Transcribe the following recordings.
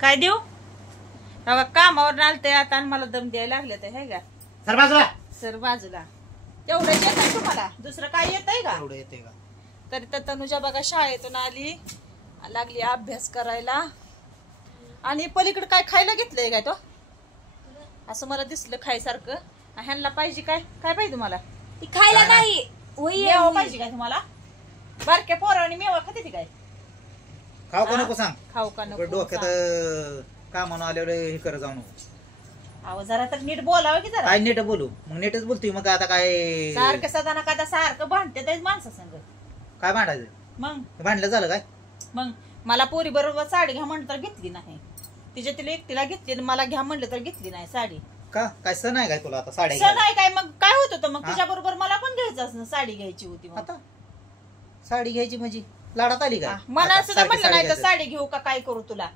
काय देऊ बघा कामावर आलते आता आणि मला दम द्यायला लागले तर हे का सर बाजूला सर बाजूला तेवढं येत आहे तुम्हाला दुसरं काय येत आहे का एवढं येते का तरी तर तनुजा बघा शाळेतून आली लागली अभ्यास करायला आणि पलीकडे काय खायला घेतलंय काय तो असं मला दिसलं खायसारखं ह्यांना पाहिजे काय काय पाहिजे तुम्हाला ती खायला नाही मेवा पाहिजे काय तुम्हाला बारक्या पोराने मेवा खाते ती काय खाऊ का नको सांग खाऊ का नको डोक्यात कामानं आल्यावर हे कर जाऊ नको अहो जरा तर नीट बोलावं की जरा काय नीट बोलू मग नीटच बोलतोय मग आता काय सारखं सदाना का सारखं भांडते तेच माणसा संग काय भांडायचं मग भांडलं झालं काय मग मला पोरी बरोबर साडी घ्या म्हणलं तर घेतली नाही तिच्या तिला एकटीला घेतली मला घ्या म्हणलं तर घेतली नाही साडी का काय सण आहे काय तुला आता साड्या सण आहे काय मग काय होत होतं मग तिच्या बरोबर मला पण घ्यायचं असं साडी घ्यायची होती मग आता साडी घ्यायची म्हणजे लाडात आली का मला सुद्धा म्हणलं नाही तर साडी घेऊ का काय करू तुला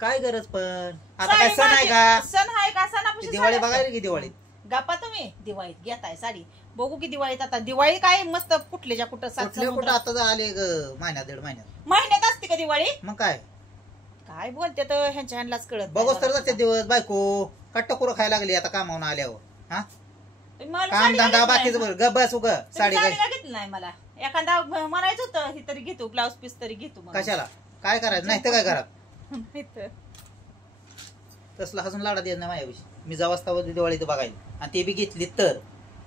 काय गरज पण आता काय सण आहे का सण आहे का सणापासून दिवाळी बघायला की दिवाळीत गप्पा तुम्ही दिवाळीत घेताय साडी बघू की दिवाळीत आता दिवाळी काय मस्त कुठल्याच्या कुठं कुठं आता आले महिन्यात दीड महिन्यात असते का दिवाळी मग काय काय बोलते तर ह्यांच्या ह्यांनाच कळत बघोस तर जाते दिवस बायको कट्टकुरं खायला लागली आता कामावून आल्यावर हा काम धंदा बाकीच बरं ग बस उग साडी घेतली नाही मला एखादा म्हणायचं होतं हे तरी घेतो ब्लाऊज पीस तरी घेतो कशाला काय करायचं नाही तर काय घरात तसला हसून लाडा देत नाही माझ्याविषयी मी जाऊ असता दिवाळीत बघायला आणि ते बी घेतली तर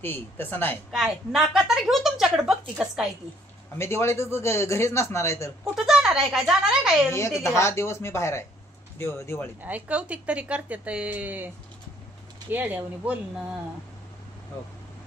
ते तसं नाही काय नाका तर घेऊ तुमच्याकडे बघती कस काय ती मी दिवाळीत घरीच नसणार आहे तर कुठं जाणार आहे काय जाणार आहे काय एक 10 दिवस मी बाहेर आहे दिवाळीत कौतिक तरी करते ते येड्यावनी बोल ना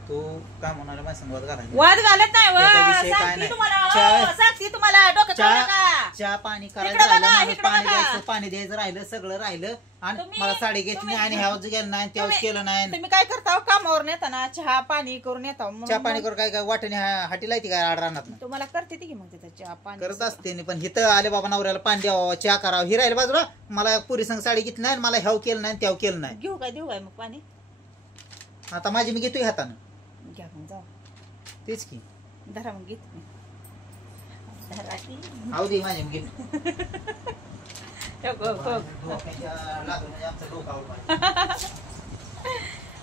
तू काय म्हणाला माझ्या संग वाद घालत नाही सांगते तुम्हाला डोक्यात चहा पाणी करायचं राहिलं पाणी द्यायचं पाणी द्यायचं राहिलं सगळं राहिलं आणि मला साडी घेतली आणि ह्यावर गेलं नाही त्यावर केलं नाही तुम्ही काय करता कामावर नेताना चहा पाणी करून येता चहा पाणी करून काय वाटेने हाटीला येते काय आडरानात तुम्हाला करते ती की मग तिथं चहा पाणी करत असते पण हिथं आले बाबा नवऱ्याला पाणी द्यावं चहा करावं ही राहिलं बाजूला मला पुरी संग साडी घेतली नाही मला ह्याव केलं नाही त्याव केलं नाही घेऊ काय देऊ काय मग पाणी आता माझी मी घेतोय हातानं घ्या मग जाऊ तेच की धरा मग घेत मी धरा की आऊ दे माझी मी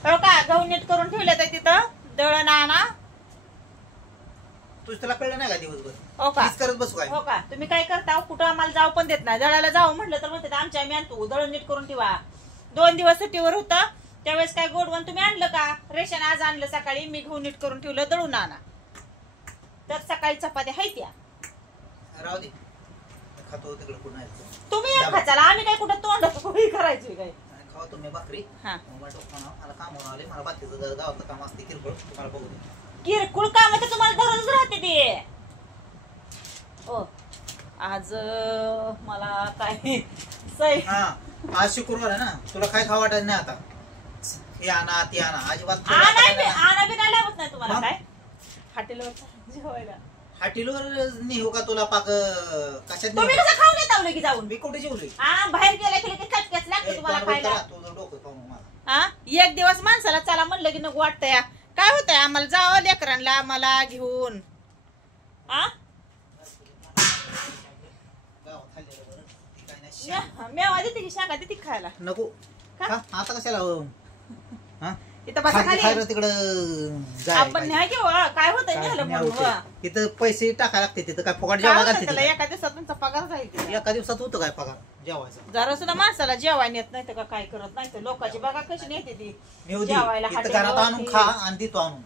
हो का गहू नीट करून ठेवले तर तिथं दळण आणा तुझ तुला कळलं नाही का दिवसभर हो का करत बसू काय हो का तुम्ही काय करता कुठं आम्हाला जाऊ पण देत नाही दळायला जाऊ म्हटलं तर म्हणते आमच्या आम्ही आणतो दळण नीट करून ठेवा 2 दिवस सुट्टीवर होता त्यावेळेस काय गोडवण तुम्ही आणलं का रेशन आज आणलं सकाळी मी घेऊन नीट करून ठेवलं दळून आणा तर सकाळी चपात्या हाय त्या राहू दे खातो तिकडे कुठं नाही तुम्ही खाचाला आम्ही काय कुठं तोंड करायची काय खावा तुम्ही भाकरी मला काम आले मला बाकीचं गावाचं काम असते किरकोळ तुम्हाला बघू किरकोळ काम तर तुम्हाला दररोज राहते ते ओ आज मला काय आज शुक्रवार आहे ना तुला काय खावा वाटत नाही आता हे आणा ते आणा अजिबात आणा बी नाही लावत नाही तुम्हाला काय हॉटेलवर जेवायला हॉटेलवर नेऊ का तुला पाक कशात तुम्ही कसं खाऊन येता की जाऊन मी कुठे जेवलोय बाहेर गेला की चटक्याच लागते तुम्हाला खायला तुझं डोकं खाऊन मला एक दिवस माणसाला चला म्हणलं की नको वाटतंय काय होतंय आम्हाला जावं लेकरांना आम्हाला घेऊन मेवा देते की शाखा देते खायला नको आता कशाला इथं बसा खाली तिकडं आपण न्याय घेऊ काय होतंय न्यायला म्हणून तिथं पैसे टाकायला लागते तिथं काय फुकट जेवायला लागते एका दिवसात तुमचा पगार जाईल एका दिवसात होतं काय पगार जेवायचा जरा सुद्धा माणसाला जेवायला येत नाही तर काय करत नाही तर लोकांची बघा कशी नेते ती जेवायला घरात आणून खा आणि देतो आणून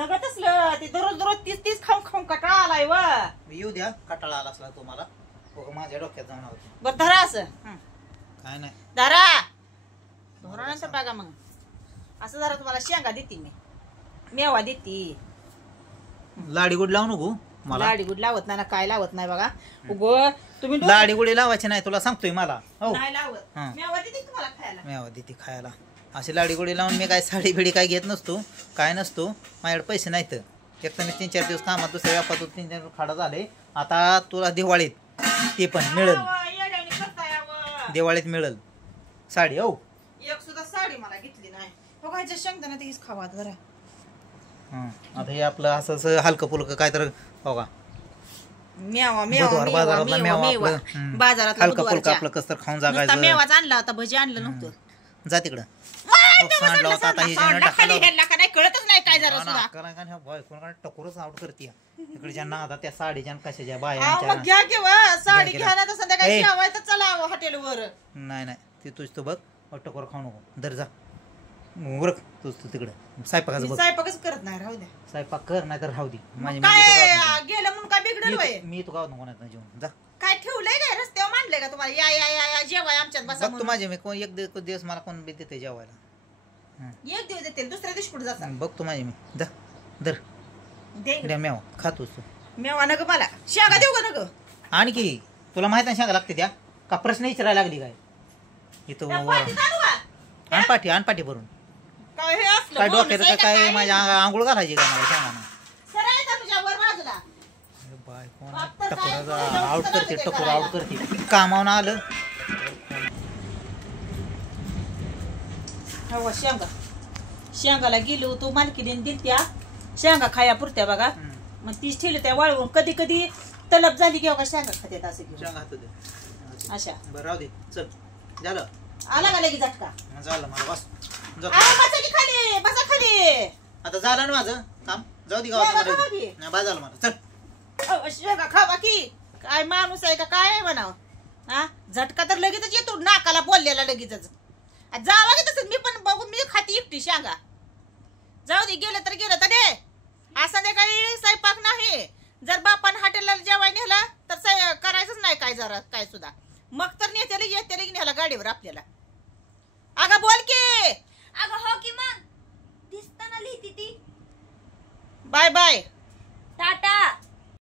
नगत असलं ती दररोज 30 खाऊन खाऊन कटाळा आलाय व येऊ द्या कटाळा आला असला तुम्हाला माझ्या डोक्यात जाऊन बरं धरा असं काय नाही धरा धोरणानंतर बघा मग असं जरा तुम्हाला शेंगा देते मी मेवा देते लाडी गुड लावू नको मला लाडी गुड लावत नाही ना काय लावत नाही बघा उग तुम्ही लाडी गुडी लावायची नाही तुला सांगतोय मला हो नाही लावत मेवा देते तुम्हाला खायला मेवा देते खायला अशी लाडी गुडी लावून मी काय साडी बिडी काय घेत नसतो काय नसतो माझ्याकडे पैसे नाहीत एक तर मी 3-4 दिवस कामात दुसऱ्या व्यापारात 3-4 खाडा झाले आता तुला दिवाळीत ते पण मिळेल दिवाळीत मिळेल साडी हो एक सुद्धा साडी मला घेतली नाही बघायचं शेंगदाणा तीच खावा जरा आता हे आपलं असं हलकं फुलकं काय तर बघा मेवा मेवा बुधवार मेवा बाजारातला मेवा मेवा मेवा आपलं, हम्म. बाजारातला हलका फुलका बुधवारच्या. आपलं कसं खाऊन नुसता जागायचं. मेवाच आणला होता, भजी आणलं नव्हतं. जा तिकडं वाय, पाऊस सांडला होता, आता हे सांडला खाली ह्याला का नाही कळतच नाही काय जरा सुद्धा. कोणाकडे टकोरच आउट करते इकडच्या नादा त्या साडीच्या आणि कशाच्या अहो, बाया मग घ्या किंवा साडी घ्या, घ्या ना तर संध्याकाळी ए. जेवायचं चला हॉटेलवर. नाही नाही ते तुझ तू बघ टकोर खाऊ नको दर जा उरक तूच तू तिकडे स्वयंपाकाचं बघ स्वयंपाकच करत नाही, राहू द्या. स्वयंपाक कर नाही तर राहू दे माझी काय गेलं म्हणून काय बिघडलं वय? मी तू गावात नको नाही जेवण जा काय ठेवलंय काय रस्त्यावर मांडलंय का तुम्हाला? या या या या जेवाय आमच्यात बसा बघ तू म्हणून. माझे मी कोण एक दिवस मला कोण बी देते जेवायला. एक दिवस देतील, दुसऱ्या दिवशी कुठे जाता? बघ तू माझे मी जा दर दे इकडे. द्या मेवा खातोस तू मेवा नग मला शेंगा देऊ का नग? आणखी तुला माहित नाही सांगा लागते त्या का प्रश्न विचारायला लागली काय इथं आण पाठी भरून काय हे असलं काय बोनस डोक्याचं आहे का काय काय? माझ्या आंघोळ घालायची का मला सांगा ना. सरळ येतं तुझ्या वर बाजूला. बाय कोण बाप तर काय टकोराचा बोललं, आउट उत्तर करते देते टकोर करायला. आउट करते कामावून आलं हो शेंगा शेंगाला गेलो तू मालकीने दिलत्या शेंगा खाया पुरत्या बघा. मग तीच ठेवली त्या वाळवून. कधी कधी तलब झाली की का शेंगा खात्यात असं घेऊन शेंगा हातात दे. अशा. बरं राहू दे चल झालं आला का लगेच झटका? झालं मला बस जाऊ. बसा की खाली, बसा खाली. आता झालं ना माझं काम जाऊ दे बघा, बघा गावात की. बा झालं मला चल शेंगा खावा की. काय माणूस आहे का काय आहे म्हणावं. हा झटका तर लगेचच येतो नाकाला बोललेला लगेचच. जावा की तसं मी पण बघून मी खाती एकटी शेंगा. जाऊ दे गेलं तर गेलं तर दे. असं नाही काही स्वयंपाक नाही. जर बापान हॉटेलला जेवाय नेला तर करायचंच नाही काय जरा काय सुद्धा. मग तर नेते येते न्याला गाडीवर आपल्याला. अगं बोल की. अगं हो की मग दिसताना लिहिती ती. Bye bye. टाटा.